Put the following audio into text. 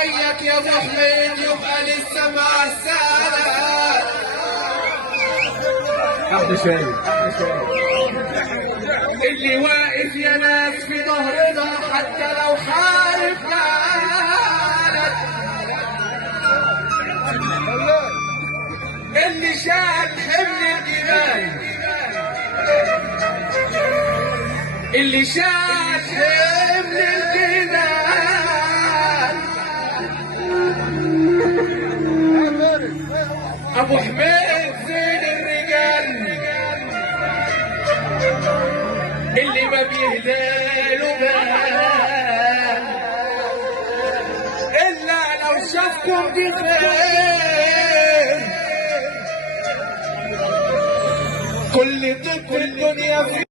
وياك يا ابو حميد يبقى لسه مع السلامة. احلى شاي احلى شاي. اللي واقف يا ناس في ظهرنا حتى لو حارب مالك، اللي شال حمل الجبال، اللي شال حمل الجبال، ابو حميد زين الرجال اللي ما بيهداله بال الا لو شافكم بخير. كل طب الدنيا في